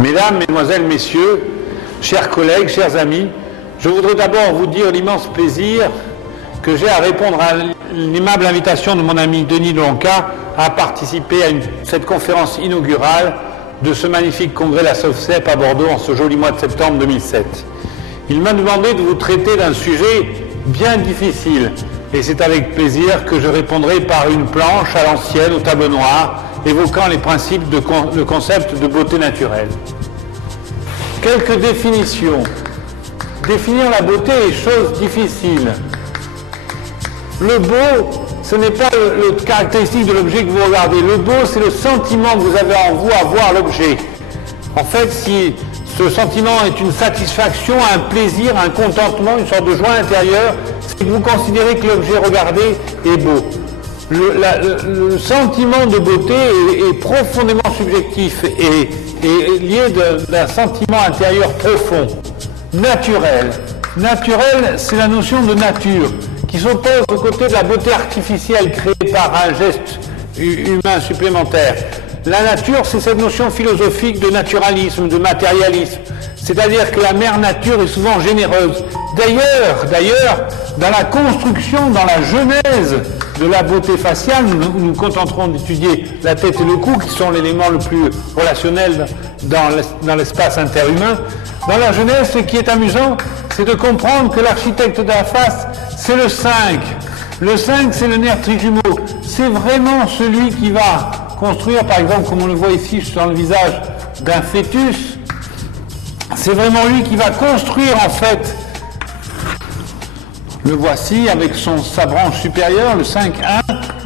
Mesdames, Mesdemoiselles, Messieurs, chers collègues, chers amis, je voudrais d'abord vous dire l'immense plaisir que j'ai à répondre à l'aimable invitation de mon ami Denis Lonca à participer à cette conférence inaugurale de ce magnifique congrès la SOFCEP à Bordeaux en ce joli mois de septembre 2007. Il m'a demandé de vous traiter d'un sujet bien difficile et c'est avec plaisir que je répondrai par une planche à l'ancienne au tableau noir évoquant les principes de concept de beauté naturelle. Quelques définitions. Définir la beauté est chose difficile. Le beau, ce n'est pas le caractéristique de l'objet que vous regardez. Le beau, c'est le sentiment que vous avez en vous à voir l'objet. En fait, si ce sentiment est une satisfaction, un plaisir, un contentement, une sorte de joie intérieure, c'est que vous considérez que l'objet regardé est beau. Le sentiment de beauté est profondément subjectif et lié d'un sentiment intérieur profond, naturel. Naturel, c'est la notion de nature qui s'oppose aux côtés de la beauté artificielle créée par un geste humain supplémentaire. La nature, c'est cette notion philosophique de naturalisme, de matérialisme. C'est-à-dire que la mère nature est souvent généreuse. D'ailleurs, dans la construction, dans la genèse de la beauté faciale, nous contenterons d'étudier la tête et le cou, qui sont l'élément le plus relationnel dans l'espace interhumain. Dans la genèse, ce qui est amusant, c'est de comprendre que l'architecte de la face, c'est le 5. Le 5, c'est le nerf trijumeau. C'est vraiment celui qui va construire, par exemple, comme on le voit ici sur le visage d'un fœtus, c'est vraiment lui qui va construire, en fait, le voici avec sa branche supérieure, le 5-1,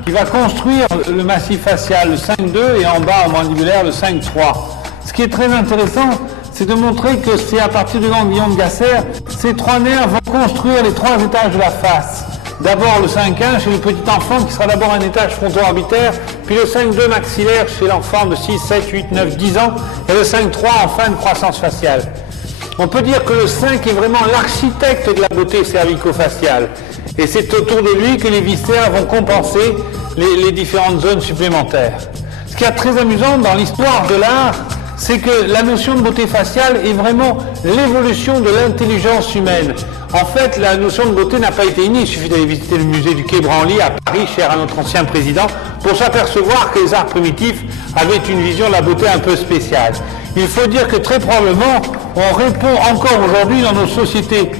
qui va construire le massif facial, le 5-2, et en bas, au mandibulaire, le 5-3. Ce qui est très intéressant, c'est de montrer que c'est à partir du ganglion de Gasser, ces trois nerfs vont construire les trois étages de la face. D'abord le 5-1 chez le petit enfant qui sera d'abord un étage fronto-orbitaire, puis le 5-2 maxillaire chez l'enfant de 6, 7, 8, 9, 10 ans, et le 5-3 en fin de croissance faciale. On peut dire que le 5 est vraiment l'architecte de la beauté cervico-faciale. Et c'est autour de lui que les viscères vont compenser les différentes zones supplémentaires. Ce qui est très amusant dans l'histoire de l'art, c'est que la notion de beauté faciale est vraiment l'évolution de l'intelligence humaine. En fait, la notion de beauté n'a pas été innée. Il suffit d'aller visiter le musée du Quai Branly à Paris, cher à notre ancien président, pour s'apercevoir que les arts primitifs avaient une vision de la beauté un peu spéciale. Il faut dire que très probablement, on répond encore aujourd'hui dans nos sociétés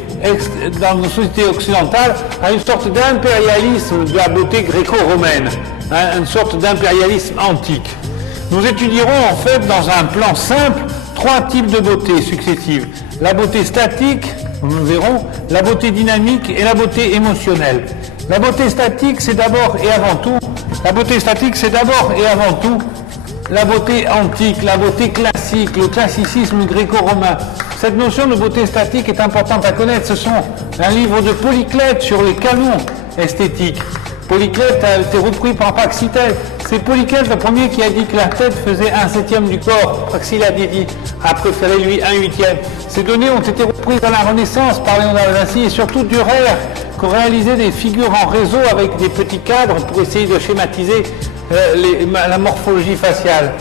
occidentales à une sorte d'impérialisme de la beauté gréco-romaine, une sorte d'impérialisme antique. Nous étudierons en fait dans un plan simple trois types de beauté successives. La beauté statique, nous verrons, la beauté dynamique et la beauté émotionnelle. La beauté statique, c'est d'abord et avant tout, la beauté antique, la beauté classique, le classicisme gréco-romain. Cette notion de beauté statique est importante à connaître. Ce sont un livre de Polyclète sur les canons esthétiques. Polyclète a été repris par Praxitèle. C'est Polyclète le premier qui a dit que la tête faisait 1/7 du corps. Praxitèle a préféré lui 1/8. Ces données ont été reprises dans la Renaissance par Léonard de Vinci et surtout Dürer, qui ont réalisé des figures en réseau avec des petits cadres pour essayer de schématiser la morphologie faciale.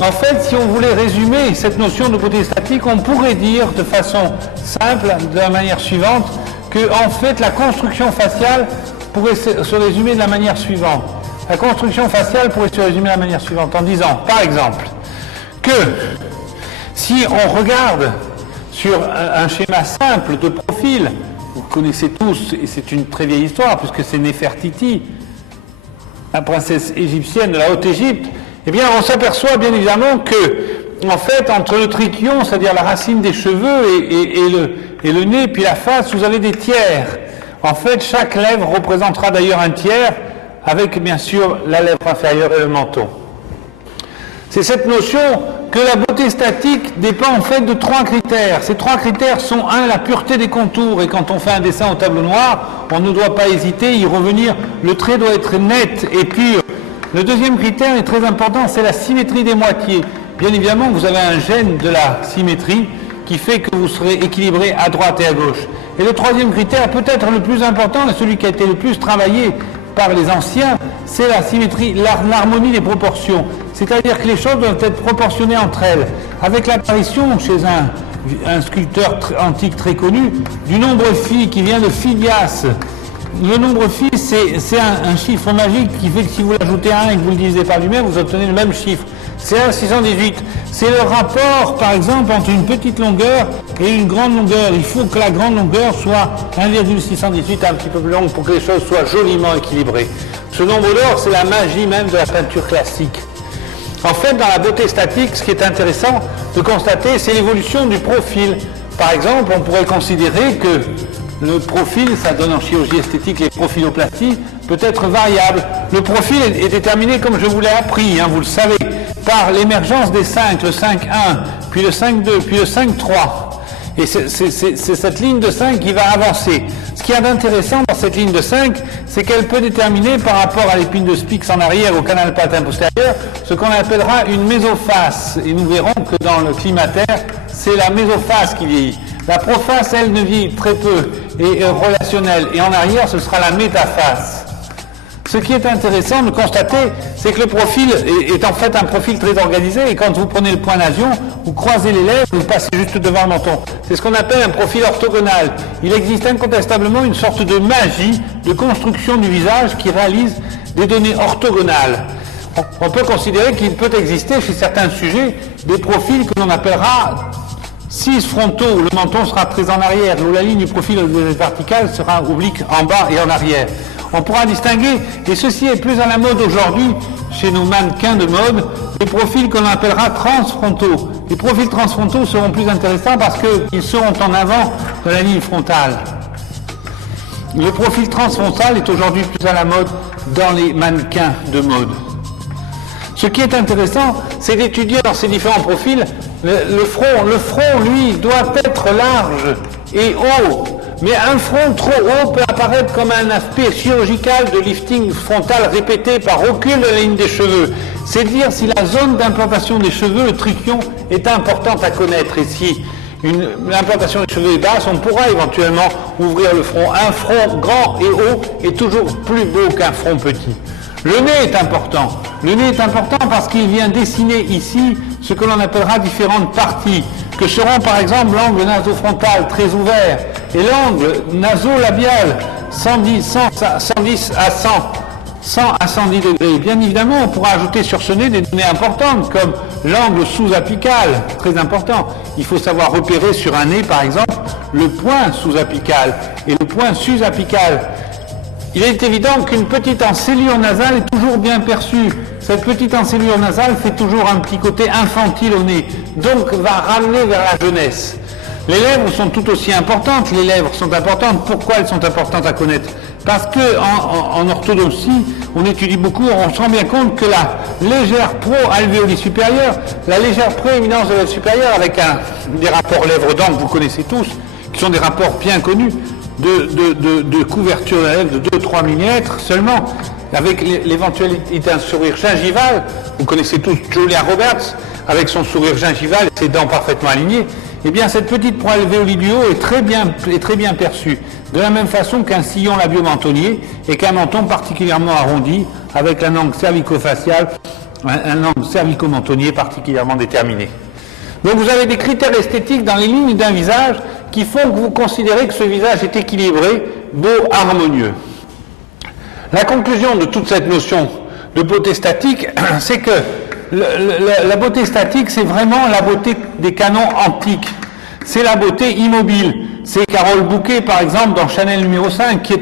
En fait, si on voulait résumer cette notion de beauté statique, on pourrait dire de façon simple, de la manière suivante, que en fait la construction faciale pourrait se résumer de la manière suivante. La construction faciale pourrait se résumer de la manière suivante en disant, par exemple, que si on regarde sur un schéma simple de profil, vous connaissez tous, et c'est une très vieille histoire puisque c'est Néfertiti, la princesse égyptienne de la Haute-Égypte, eh bien on s'aperçoit bien évidemment que, en fait, entre le trichion, c'est-à-dire la racine des cheveux et le nez, puis la face, vous avez des tiers. En fait, chaque lèvre représentera d'ailleurs un tiers, avec bien sûr la lèvre inférieure et le menton. C'est cette notion que la beauté statique dépend en fait de trois critères. Ces trois critères sont, la pureté des contours, et quand on fait un dessin au tableau noir, on ne doit pas hésiter, y revenir, le trait doit être net et pur. Le deuxième critère est très important, c'est la symétrie des moitiés. Bien évidemment, vous avez un gène de la symétrie qui fait que vous serez équilibré à droite et à gauche. Et le troisième critère, peut-être le plus important, et celui qui a été le plus travaillé par les anciens, c'est la symétrie, l'harmonie des proportions. C'est-à-dire que les choses doivent être proportionnées entre elles. Avec l'apparition chez un sculpteur antique très connu du nombre phi qui vient de Phidias. Le nombre phi, c'est un chiffre magique qui fait que si vous l'ajoutez à 1 et que vous le divisez par lui-même, vous obtenez le même chiffre. C'est 1,618. C'est le rapport, par exemple, entre une petite longueur et une grande longueur. Il faut que la grande longueur soit 1,618, un petit peu plus longue pour que les choses soient joliment équilibrées. Ce nombre d'or, c'est la magie même de la peinture classique. En fait, dans la beauté statique, ce qui est intéressant de constater, c'est l'évolution du profil. Par exemple, on pourrait considérer que le profil, ça donne en chirurgie esthétique les profiloplasties, peut être variable. Le profil est déterminé, comme je vous l'ai appris, vous le savez, par l'émergence des 5, le 5,1, puis le 5,2, puis le 5,3. Et c'est cette ligne de 5 qui va avancer. Ce qu'il y a d'intéressant dans cette ligne de 5, c'est qu'elle peut déterminer par rapport à l'épine de Spix en arrière, au canal patin postérieur, ce qu'on appellera une mésophase. Et nous verrons que dans le climateur, c'est la mésophase qui vieillit. La prophase, elle, ne vieillit très peu et est relationnelle. Et en arrière, ce sera la métaphase. Ce qui est intéressant de constater, c'est que le profil est en fait un profil très organisé, et quand vous prenez le point d'avion, vous croisez les lèvres, vous passez juste devant le menton. C'est ce qu'on appelle un profil orthogonal. Il existe incontestablement une sorte de magie de construction du visage qui réalise des données orthogonales. On peut considérer qu'il peut exister chez certains sujets des profils que l'on appellera 6 frontaux, où le menton sera très en arrière, où la ligne du profil vertical sera oblique en bas et en arrière. On pourra distinguer, et ceci est plus à la mode aujourd'hui chez nos mannequins de mode, des profils que l'on appellera transfrontaux. Les profils transfrontaux seront plus intéressants parce qu'ils seront en avant de la ligne frontale. Le profil transfrontal est aujourd'hui plus à la mode dans les mannequins de mode. Ce qui est intéressant, c'est d'étudier dans ces différents profils le front. Le front, lui, doit être large et haut. Mais un front trop haut peut apparaître comme un aspect chirurgical de lifting frontal répété par recul de la ligne des cheveux. C'est dire si la zone d'implantation des cheveux, le trichion, est importante à connaître. Et si l'implantation des cheveux est basse, on pourra éventuellement ouvrir le front. Un front grand et haut est toujours plus beau qu'un front petit. Le nez est important. Le nez est important parce qu'il vient dessiner ici ce que l'on appellera différentes parties, que seront par exemple l'angle nasofrontal très ouvert et l'angle nasolabial 110 à 110 degrés. Bien évidemment, on pourra ajouter sur ce nez des données importantes comme l'angle sous-apical, très important. Il faut savoir repérer sur un nez par exemple le point sous-apical et le point sus-apical. Il est évident qu'une petite encelure nasale est toujours bien perçue. Cette petite encelure nasale fait toujours un petit côté infantile au nez, donc va ramener vers la jeunesse. Les lèvres sont tout aussi importantes. Les lèvres sont importantes. Pourquoi elles sont importantes à connaître? Parce que en orthodontie, on étudie beaucoup, on se rend bien compte que la légère pro-alvéolie supérieure, la légère prééminence de la lèvre supérieure avec des rapports lèvres-dents que vous connaissez tous, qui sont des rapports bien connus, de couverture de la lèvre de 2-3 mm seulement, avec l'éventualité d'un sourire gingival. Vous connaissez tous Julia Roberts, avec son sourire gingival et ses dents parfaitement alignées. Eh bien, cette petite proalvéolie du haut est très bien perçue, de la même façon qu'un sillon labio-mentonnier et qu'un menton particulièrement arrondi, avec un angle cervico-facial, un angle cervico-mentonnier particulièrement déterminé. Donc vous avez des critères esthétiques dans les lignes d'un visage qui font que vous considérez que ce visage est équilibré, beau, harmonieux. La conclusion de toute cette notion de beauté statique, c'est que la beauté statique, c'est vraiment la beauté des canons antiques. C'est la beauté immobile. C'est Carole Bouquet, par exemple, dans Chanel numéro 5, qui est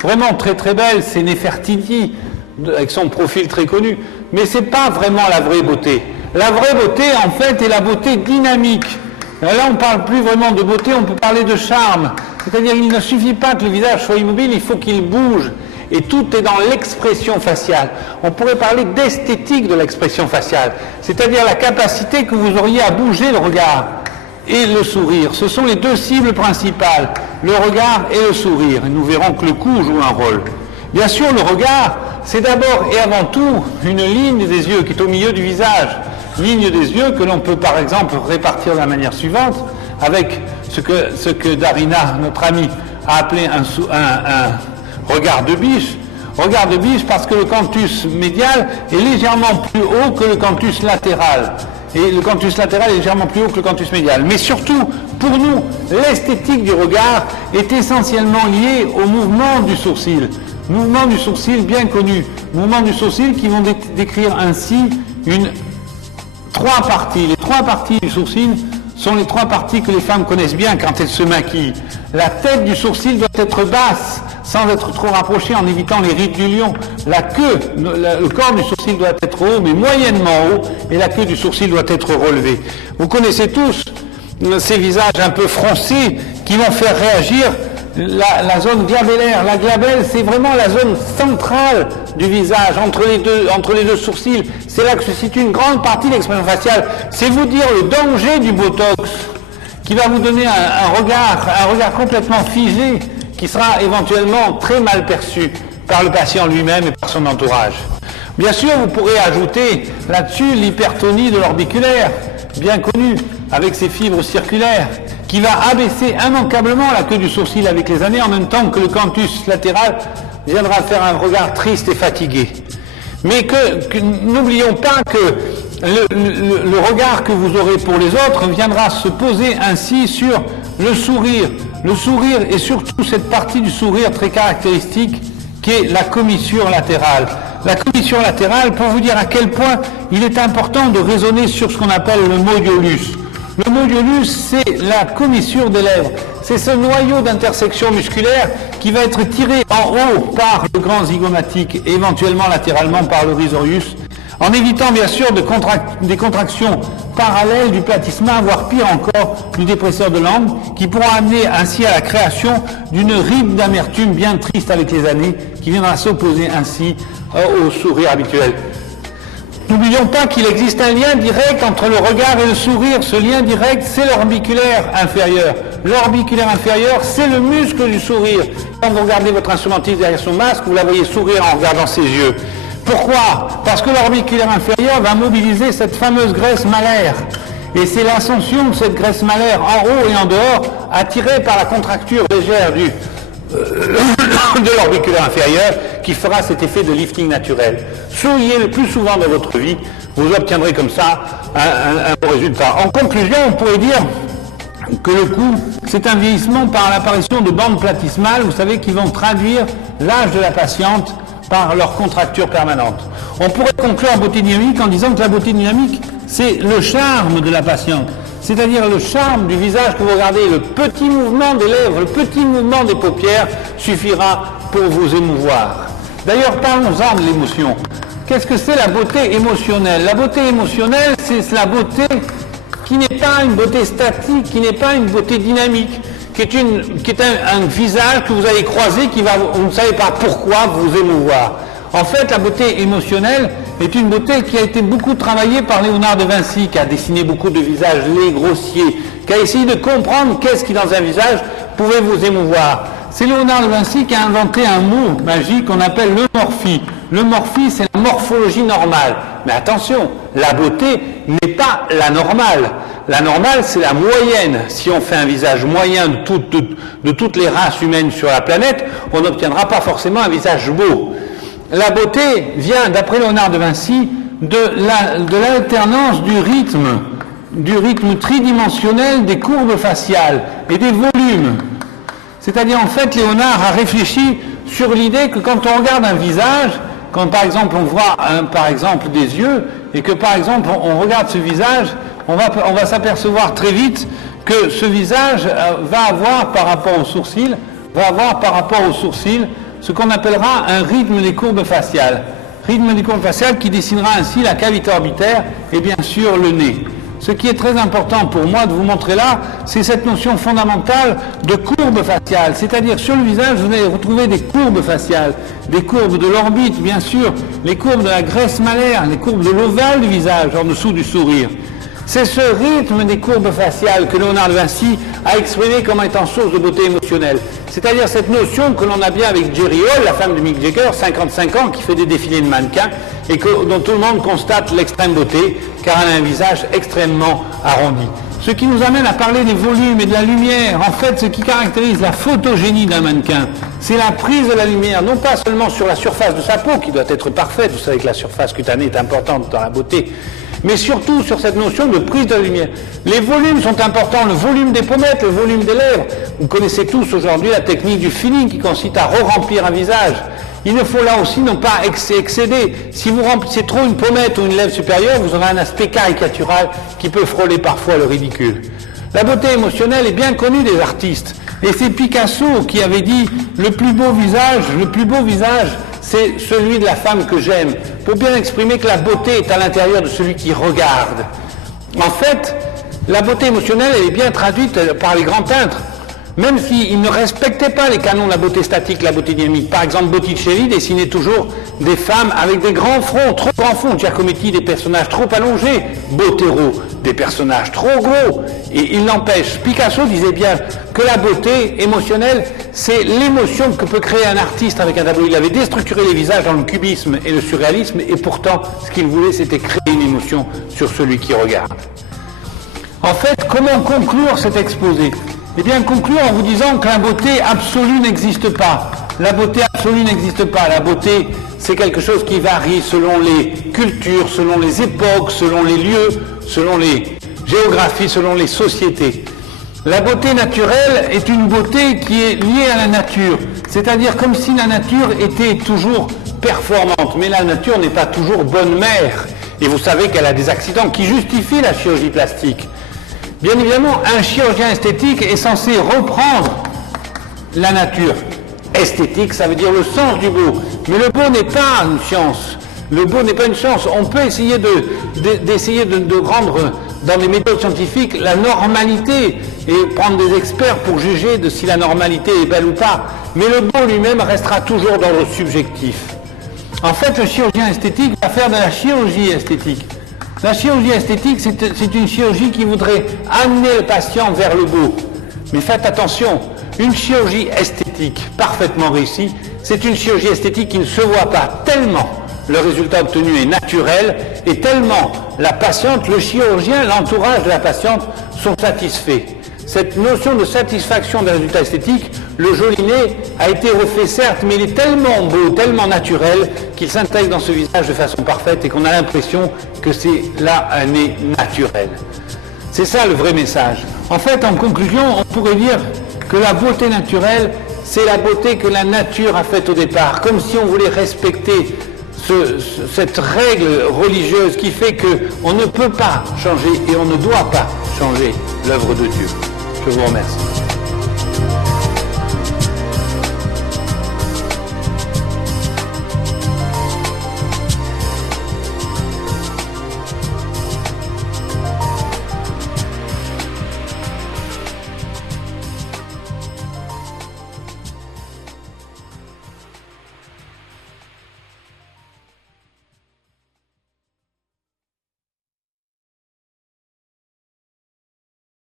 vraiment très très belle. C'est Nefertiti, avec son profil très connu. Mais c'est pas vraiment la vraie beauté. La vraie beauté, en fait, est la beauté dynamique. Là, on ne parle plus vraiment de beauté, on peut parler de charme. C'est-à-dire qu'il ne suffit pas que le visage soit immobile, il faut qu'il bouge. Et tout est dans l'expression faciale. On pourrait parler d'esthétique de l'expression faciale, c'est-à-dire la capacité que vous auriez à bouger le regard et le sourire. Ce sont les deux cibles principales, le regard et le sourire. Et nous verrons que le cou joue un rôle. Bien sûr, le regard, c'est d'abord et avant tout une ligne des yeux qui est au milieu du visage. Ligne des yeux que l'on peut par exemple répartir de la manière suivante, avec ce que Darina, notre amie, a appelé un regard de biche. regard de biche parce que le canthus médial est légèrement plus haut que le canthus latéral. Et le canthus latéral est légèrement plus haut que le canthus médial. Mais surtout, pour nous, l'esthétique du regard est essentiellement liée au mouvement du sourcil. Mouvement du sourcil bien connu. Mouvement du sourcil qui vont décrire ainsi trois parties. Les trois parties du sourcil sont les trois parties que les femmes connaissent bien quand elles se maquillent. La tête du sourcil doit être basse, sans être trop rapprochée, en évitant les rides du lion. La queue, le corps du sourcil doit être haut, mais moyennement haut, et la queue du sourcil doit être relevée. Vous connaissez tous ces visages un peu froncés qui vont faire réagir la zone glabellaire. La glabelle, c'est vraiment la zone centrale du visage, entre les deux sourcils. C'est là que se situe une grande partie de l'expression faciale. C'est vous dire le danger du Botox, qui va vous donner un regard complètement figé, qui sera éventuellement très mal perçu par le patient lui-même et par son entourage. Bien sûr, vous pourrez ajouter là-dessus l'hypertonie de l'orbiculaire, bien connue, avec ses fibres circulaires, qui va abaisser immanquablement la queue du sourcil avec les années, en même temps que le canthus latéral viendra faire un regard triste et fatigué. Mais n'oublions pas que le regard que vous aurez pour les autres viendra se poser ainsi sur le sourire. Le sourire et surtout cette partie du sourire très caractéristique qui est la commissure latérale. La commissure latérale, pour vous dire à quel point il est important de raisonner sur ce qu'on appelle le modiolus. Le modiolus, c'est la commissure des lèvres. C'est ce noyau d'intersection musculaire qui va être tiré en haut par le grand zygomatique et éventuellement latéralement par le risorius, en évitant bien sûr des contractions parallèles du platysma, voire pire encore, du dépresseur de langue, qui pourront amener ainsi à la création d'une ride d'amertume bien triste avec les années, qui viendra s'opposer ainsi au sourire habituel. N'oublions pas qu'il existe un lien direct entre le regard et le sourire. Ce lien direct, c'est l'orbiculaire inférieur. L'orbiculaire inférieur, c'est le muscle du sourire. Quand vous regardez votre instrumentiste derrière son masque, vous la voyez sourire en regardant ses yeux. Pourquoi? Parce que l'orbiculaire inférieur va mobiliser cette fameuse graisse malaire. Et c'est l'ascension de cette graisse malaire en haut et en dehors, attirée par la contracture légère de l'orbiculaire inférieur, qui fera cet effet de lifting naturel. Souriez le plus souvent dans votre vie, vous obtiendrez comme ça un bon résultat. En conclusion, on pourrait dire que le cou, c'est un vieillissement par l'apparition de bandes platysmales, vous savez, qui vont traduire l'âge de la patiente par leur contracture permanente. On pourrait conclure en beauté dynamique en disant que la beauté dynamique, c'est le charme de la patiente. C'est-à-dire le charme du visage que vous regardez, le petit mouvement des lèvres, le petit mouvement des paupières suffira pour vous émouvoir. D'ailleurs, parlons-en de l'émotion. Qu'est-ce que c'est la beauté émotionnelle? La beauté émotionnelle, c'est la beauté qui n'est pas une beauté statique, qui n'est pas une beauté dynamique, qui est un visage que vous allez croiser, vous ne savez pas pourquoi vous émouvoir. En fait, la beauté émotionnelle est une beauté qui a été beaucoup travaillée par Léonard de Vinci, qui a dessiné beaucoup de visages laids, grossiers, qui a essayé de comprendre qu'est-ce qui, dans un visage, pouvait vous émouvoir. C'est Léonard de Vinci qui a inventé un mot magique qu'on appelle l'eumorphie. L'eumorphie, c'est la morphologie normale. Mais attention, la beauté n'est pas la normale. La normale, c'est la moyenne. Si on fait un visage moyen de toutes les races humaines sur la planète, on n'obtiendra pas forcément un visage beau. La beauté vient, d'après Léonard de Vinci, de l'alternance du rythme tridimensionnel des courbes faciales et des volumes. C'est-à-dire, en fait, Léonard a réfléchi sur l'idée que quand on regarde un visage, quand par exemple on voit par exemple des yeux, et que par exemple on regarde ce visage, on va s'apercevoir très vite que ce visage va avoir par rapport au sourcil, ce qu'on appellera un rythme des courbes faciales. Rythme des courbes faciales qui dessinera ainsi la cavité orbitaire et bien sûr le nez. Ce qui est très important pour moi de vous montrer là, c'est cette notion fondamentale de courbe faciale. C'est-à-dire sur le visage, vous allez retrouver des courbes faciales, des courbes de l'orbite, bien sûr, les courbes de la graisse malaire, les courbes de l'ovale du visage en dessous du sourire. C'est ce rythme des courbes faciales que Léonard de Vinci a exprimé comme étant source de beauté émotionnelle. C'est-à-dire cette notion que l'on a bien avec Jerry Hall, la femme de Mick Jagger, 55 ans, qui fait des défilés de mannequins et dont tout le monde constate l'extrême beauté, car elle a un visage extrêmement arrondi. Ce qui nous amène à parler des volumes et de la lumière. En fait, ce qui caractérise la photogénie d'un mannequin, c'est la prise de la lumière, non pas seulement sur la surface de sa peau, qui doit être parfaite, vous savez que la surface cutanée est importante dans la beauté, mais surtout sur cette notion de prise de la lumière. Les volumes sont importants, le volume des pommettes, le volume des lèvres. Vous connaissez tous aujourd'hui la technique du filling qui consiste à re-remplir un visage. Il ne faut là aussi non pas excéder. Si vous remplissez trop une pommette ou une lèvre supérieure, vous aurez un aspect caricatural qui peut frôler parfois le ridicule. La beauté émotionnelle est bien connue des artistes. Et c'est Picasso qui avait dit « le plus beau visage, c'est celui de la femme que j'aime », pour bien exprimer que la beauté est à l'intérieur de celui qui regarde. En fait, la beauté émotionnelle, elle est bien traduite par les grands peintres. Même s'ils ne respectaient pas les canons de la beauté statique, la beauté dynamique. Par exemple, Botticelli dessinait toujours des femmes avec des grands fronts, trop grands fronts. Giacometti, des personnages trop allongés. Botero, des personnages trop gros. Et il n'empêche, Picasso disait bien que la beauté émotionnelle, c'est l'émotion que peut créer un artiste avec un tableau. Il avait déstructuré les visages dans le cubisme et le surréalisme, et pourtant, ce qu'il voulait, c'était créer une émotion sur celui qui regarde. En fait, comment conclure cet exposé ? Eh bien, conclure en vous disant que la beauté absolue n'existe pas. La beauté absolue n'existe pas. La beauté, c'est quelque chose qui varie selon les cultures, selon les époques, selon les lieux, selon les géographies, selon les sociétés. La beauté naturelle est une beauté qui est liée à la nature. C'est-à-dire comme si la nature était toujours performante. Mais la nature n'est pas toujours bonne mère. Et vous savez qu'elle a des accidents qui justifient la chirurgie plastique. Bien évidemment, un chirurgien esthétique est censé reprendre la nature. Esthétique, ça veut dire le sens du beau. Mais le beau n'est pas une science. Le beau n'est pas une science. On peut essayer de rendre dans les méthodes scientifiques la normalité et prendre des experts pour juger de si la normalité est belle ou pas. Mais le beau lui-même restera toujours dans le subjectif. En fait, le chirurgien esthétique va faire de la chirurgie esthétique. La chirurgie esthétique, c'est une chirurgie qui voudrait amener le patient vers le beau. Mais faites attention, une chirurgie esthétique parfaitement réussie, c'est une chirurgie esthétique qui ne se voit pas tellement le résultat obtenu est naturel et tellement la patiente, le chirurgien, l'entourage de la patiente sont satisfaits. Cette notion de satisfaction des résultats esthétiques, le joli nez a été refait certes, mais il est tellement beau, tellement naturel qu'il s'intègre dans ce visage de façon parfaite et qu'on a l'impression que c'est là un nez naturel. C'est ça le vrai message. En fait, en conclusion, on pourrait dire que la beauté naturelle, c'est la beauté que la nature a faite au départ, comme si on voulait respecter cette règle religieuse qui fait qu'on ne peut pas changer et on ne doit pas changer l'œuvre de Dieu. Je vous remercie.